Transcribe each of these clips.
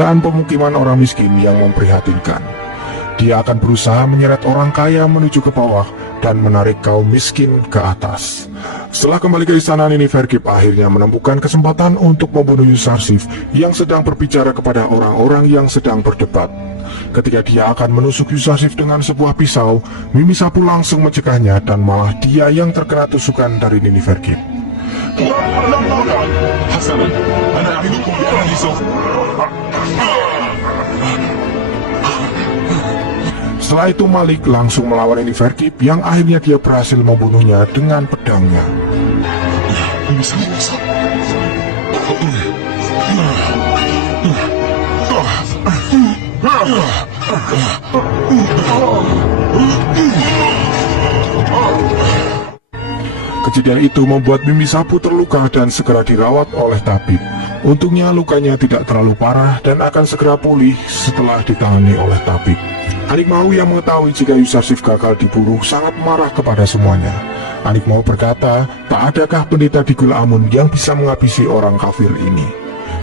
keadaan pemukiman orang miskin yang memprihatinkan. Dia akan berusaha menyeret orang kaya menuju ke bawah dan menarik kaum miskin ke atas. Setelah kembali ke istana, Nineferkip akhirnya menemukan kesempatan untuk membunuh Yusarsif yang sedang berbicara kepada orang-orang yang sedang berdebat. Ketika dia akan menusuk Yusarsif dengan sebuah pisau, Mimisapu langsung mencegahnya dan malah dia yang terkena tusukan dari Nineferkip. Setelah itu Malik langsung melawan Nineferkip yang akhirnya dia berhasil membunuhnya dengan pedangnya. Kejadian itu membuat Mimisapu terluka dan segera dirawat oleh tabib. Untungnya lukanya tidak terlalu parah dan akan segera pulih setelah ditangani oleh tabib. Anikmau yang mengetahui jika Yusarsif gagal dibunuh sangat marah kepada semuanya. Anikmau berkata, tak adakah pendeta di Gul Amun yang bisa menghabisi orang kafir ini.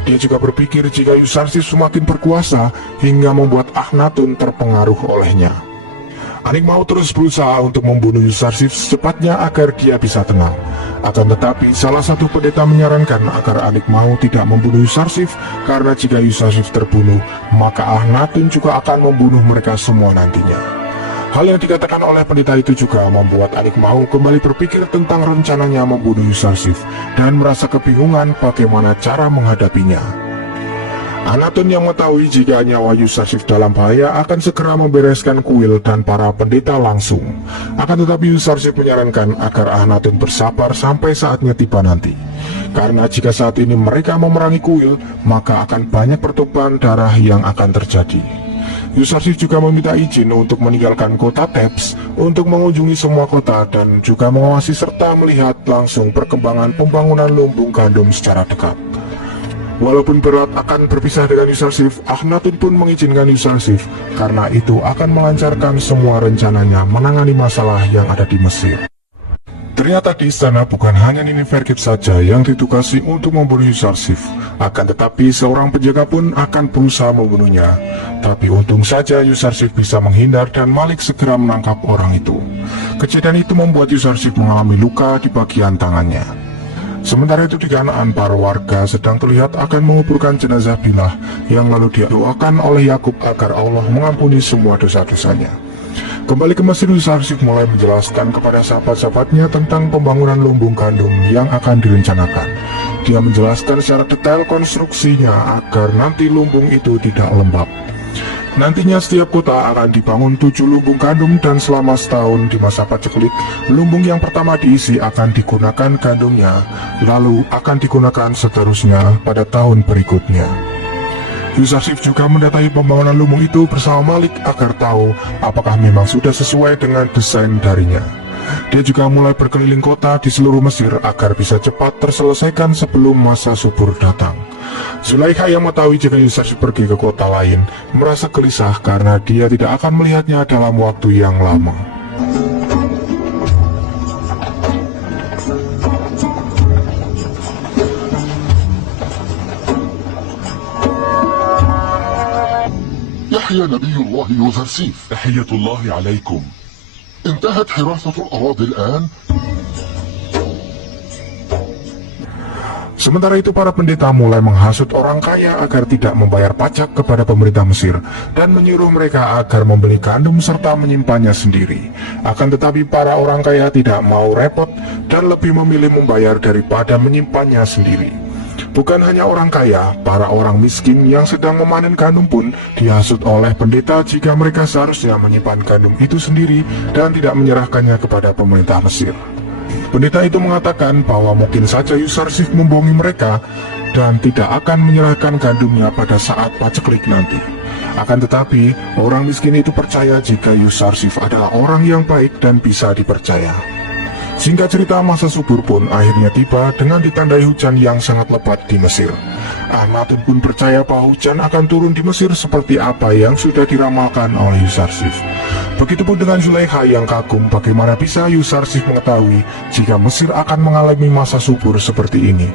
Dia juga berpikir jika Yusarsif semakin berkuasa hingga membuat Akhnatun terpengaruh olehnya. Anikmau terus berusaha untuk membunuh Yusarsif secepatnya agar dia bisa tenang. Akan tetapi salah satu pendeta menyarankan agar Anikmau tidak membunuh Yusarsif karena jika Yusarsif terbunuh, maka Akhnatun juga akan membunuh mereka semua nantinya. Hal yang dikatakan oleh pendeta itu juga membuat Anikmau kembali berpikir tentang rencananya membunuh Yusarsif dan merasa kebingungan bagaimana cara menghadapinya. Akhnatun yang mengetahui jika nyawa Yusarsif dalam bahaya akan segera membereskan kuil dan para pendeta langsung. Akan tetapi Yusarsif menyarankan agar Akhnatun bersabar sampai saatnya tiba nanti. Karena jika saat ini mereka memerangi kuil, maka akan banyak pertumpahan darah yang akan terjadi. Yusarsif juga meminta izin untuk meninggalkan kota Thebes untuk mengunjungi semua kota dan juga mengawasi serta melihat langsung perkembangan pembangunan lumbung gandum secara dekat. Walaupun berat akan berpisah dengan Yusarsif, Akhnatun pun mengizinkan Yusarsif karena itu akan melancarkan semua rencananya menangani masalah yang ada di Mesir. Ternyata di istana bukan hanya Nineferkip saja yang ditugasi untuk membunuh Yusarsif, akan tetapi seorang penjaga pun akan berusaha membunuhnya. Tapi untung saja Yusarsif bisa menghindar dan Malik segera menangkap orang itu. Kejadian itu membuat Yusarsif mengalami luka di bagian tangannya. Sementara itu di Kanaan, para warga sedang terlihat akan menguburkan jenazah Bilah yang lalu didoakan oleh Yakub agar Allah mengampuni semua dosa-dosanya. Kembali ke Mesir, Yusarsif mulai menjelaskan kepada sahabat-sahabatnya tentang pembangunan lumbung gandum yang akan direncanakan. Dia menjelaskan secara detail konstruksinya agar nanti lumbung itu tidak lembab. Nantinya setiap kota akan dibangun 7 lumbung gandum dan selama setahun di masa paceklik, lumbung yang pertama diisi akan digunakan gandumnya, lalu akan digunakan seterusnya pada tahun berikutnya. Yusarsif juga mendatangi pembangunan lumbung itu bersama Malik agar tahu apakah memang sudah sesuai dengan desain darinya. Dia juga mulai berkeliling kota di seluruh Mesir agar bisa cepat terselesaikan sebelum masa subur datang. Zulaikha yang mengetahui jika Yusarsif pergi ke kota lain merasa gelisah karena dia tidak akan melihatnya dalam waktu yang lama. يحيى نبي الله يوسرسيف. تحية الله عليكم. انتهت حراسة الأراضي الآن. Sementara itu para pendeta mulai menghasut orang kaya agar tidak membayar pajak kepada pemerintah Mesir dan menyuruh mereka agar membeli gandum serta menyimpannya sendiri. Akan tetapi para orang kaya tidak mau repot dan lebih memilih membayar daripada menyimpannya sendiri. Bukan hanya orang kaya, para orang miskin yang sedang memanen gandum pun dihasut oleh pendeta jika mereka seharusnya menyimpan gandum itu sendiri dan tidak menyerahkannya kepada pemerintah Mesir. Pendeta itu mengatakan bahwa mungkin saja Yusarsif membohongi mereka dan tidak akan menyerahkan gandumnya pada saat paceklik nanti. Akan tetapi, orang miskin itu percaya jika Yusarsif adalah orang yang baik dan bisa dipercaya. Singkat cerita, masa subur pun akhirnya tiba dengan ditandai hujan yang sangat lebat di Mesir. Akhnatun pun percaya bahwa hujan akan turun di Mesir seperti apa yang sudah diramalkan oleh Yusarsif. Begitupun dengan Zulaikha yang kagum bagaimana bisa Yusarsif mengetahui jika Mesir akan mengalami masa subur seperti ini.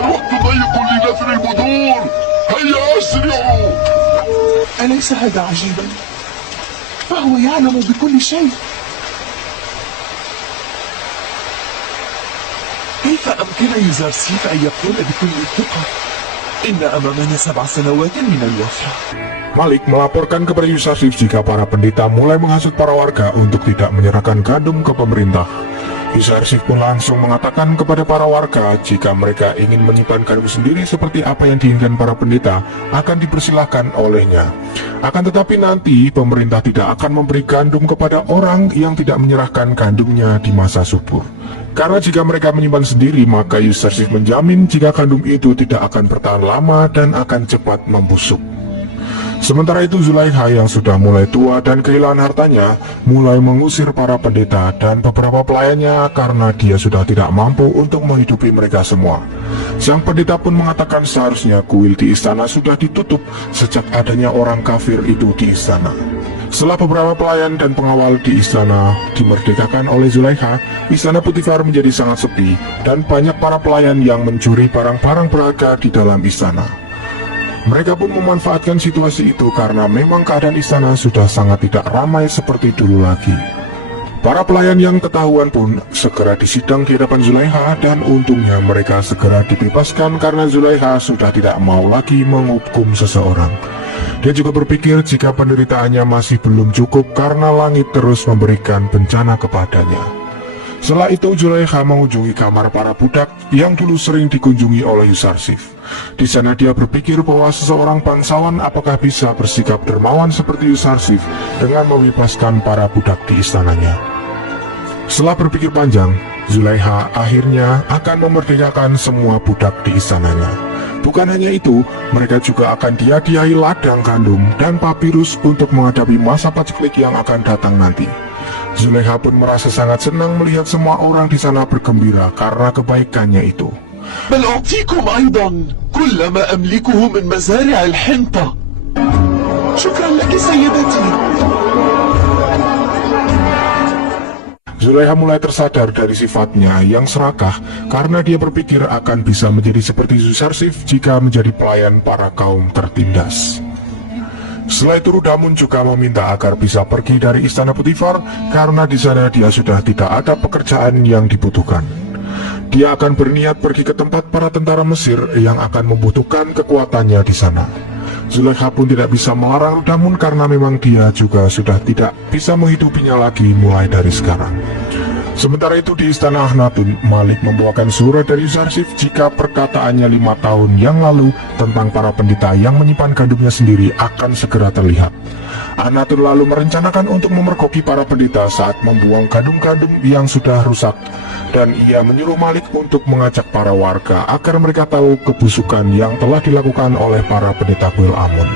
الوقت ضيق لنثر البذور. هيا أسرعوا. أليس هذا عجيبا؟ فهو يعلم بكل شيء. كيف أمكن يوزارسيف أن يقول بكل ثقة إن أمامنا 7 سنوات من الوفاة؟ Malik melaporkan kepada Yuzarsif jika para pendeta mulai menghasut para warga untuk tidak menyerahkan gandum ke pemerintah. Yuzarsif pun langsung mengatakan kepada para warga jika mereka ingin menyimpan gandum sendiri seperti apa yang diinginkan para pendeta akan dipersilahkan olehnya. Akan tetapi nanti pemerintah tidak akan memberi gandum kepada orang yang tidak menyerahkan gandumnya di masa subur. Karena jika mereka menyimpan sendiri, maka Yuzarsif menjamin jika gandum itu tidak akan bertahan lama dan akan cepat membusuk. Sementara itu Zulaikha yang sudah mulai tua dan kehilangan hartanya mulai mengusir para pendeta dan beberapa pelayannya karena dia sudah tidak mampu untuk menghidupi mereka semua. Sang pendeta pun mengatakan seharusnya kuil di istana sudah ditutup sejak adanya orang kafir itu di istana. Setelah beberapa pelayan dan pengawal di istana dimerdekakan oleh Zulaikha, istana Potifar menjadi sangat sepi dan banyak para pelayan yang mencuri barang-barang berharga di dalam istana. Mereka pun memanfaatkan situasi itu karena memang keadaan istana sudah sangat tidak ramai seperti dulu lagi. Para pelayan yang ketahuan pun segera disidang di hadapan Zulaikha dan untungnya mereka segera dibebaskan karena Zulaikha sudah tidak mau lagi menghukum seseorang. Dia juga berpikir jika penderitaannya masih belum cukup karena langit terus memberikan bencana kepadanya. Setelah itu Zulaikha mengunjungi kamar para budak yang dulu sering dikunjungi oleh Yuzarsif. Di sana dia berpikir bahwa seseorang bangsawan apakah bisa bersikap dermawan seperti Yuzarsif dengan membebaskan para budak di istananya. Setelah berpikir panjang, Zulaikha akhirnya akan memerdekakan semua budak di istananya. Bukan hanya itu, mereka juga akan dihadiahi ladang gandum dan papirus untuk menghadapi masa paceklik yang akan datang nanti. Zulaikha pun merasa sangat senang melihat semua orang di sana bergembira karena kebaikannya itu. بل أعطيكم أيضا كل ما أملكه من مزارع الحنطة. شكرا لك سيدتي. Zulaikha mulai tersadar dari sifatnya yang serakah karena dia berpikir akan bisa menjadi seperti Yuzarsif jika menjadi pelayan para kaum tertindas. Setelah itu Rudamun juga meminta agar bisa pergi dari istana Potifar karena di sana dia sudah tidak ada pekerjaan yang dibutuhkan. Dia akan berniat pergi ke tempat para tentara Mesir yang akan membutuhkan kekuatannya di sana. Zulaikha pun tidak bisa melarang Rudamun karena memang dia juga sudah tidak bisa menghidupinya lagi mulai dari sekarang. Sementara itu di istana Akhnatun, Malik membawakan surat dari Yuzarsif jika perkataannya 5 tahun yang lalu tentang para pendeta yang menyimpan gandumnya sendiri akan segera terlihat. Akhnatun lalu merencanakan untuk memergoki para pendeta saat membuang gandum-gandum yang sudah rusak, dan ia menyuruh Malik untuk mengajak para warga agar mereka tahu kebusukan yang telah dilakukan oleh para pendeta kuil Amun.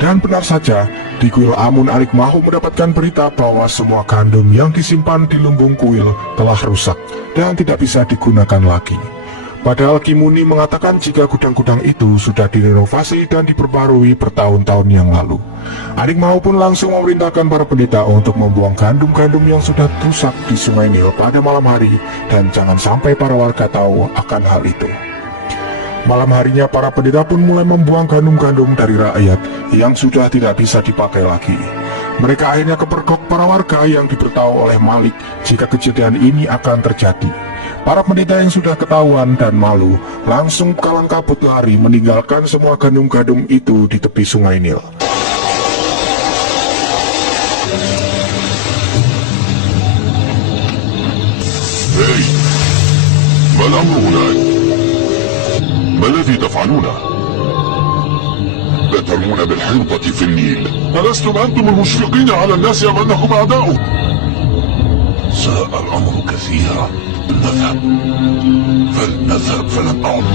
Dan benar saja, di kuil Amun Alik Mahu mendapatkan berita bahwa semua gandum yang disimpan di lumbung kuil telah rusak dan tidak bisa digunakan lagi. Padahal Kimuni mengatakan jika gudang-gudang itu sudah direnovasi dan diperbarui bertahun-tahun yang lalu. Alik Mahu pun langsung memerintahkan para pendeta untuk membuang gandum-gandum yang sudah rusak di Sungai Nil pada malam hari dan jangan sampai para warga tahu akan hal itu. Malam harinya para pendeta pun mulai membuang gandum-gandum dari rakyat yang sudah tidak bisa dipakai lagi. Mereka akhirnya kepergok para warga yang diberitahu oleh Malik jika kejadian ini akan terjadi. Para pendeta yang sudah ketahuan dan malu langsung kalang kabut lari meninggalkan semua gandum-gandum itu di tepi Sungai Nil. هاي ما الأمر هناك؟ ما الذي تفعلونه؟ لا ترمون بالحنطة في النيل. ألستم أنتم المشفقين على الناس أم أنكم أعداؤه؟ ساء الأمر كثيرا. فلنذهب فلن أعد.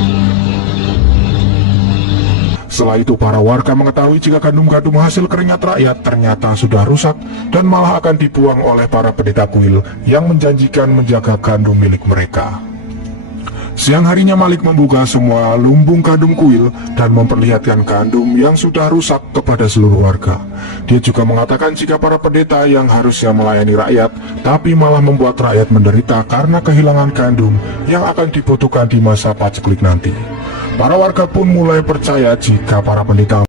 Setelah itu para warga mengetahui jika gandum-gandum hasil keringat rakyat ternyata sudah rusak dan malah akan dibuang oleh para pendeta kuil yang menjanjikan menjaga gandum milik mereka. Siang harinya Malik membuka semua lumbung gandum kuil dan memperlihatkan gandum yang sudah rusak kepada seluruh warga. Dia juga mengatakan jika para pendeta yang harusnya melayani rakyat tapi malah membuat rakyat menderita karena kehilangan gandum yang akan dibutuhkan di masa paceklik nanti. Para warga pun mulai percaya jika para pendeta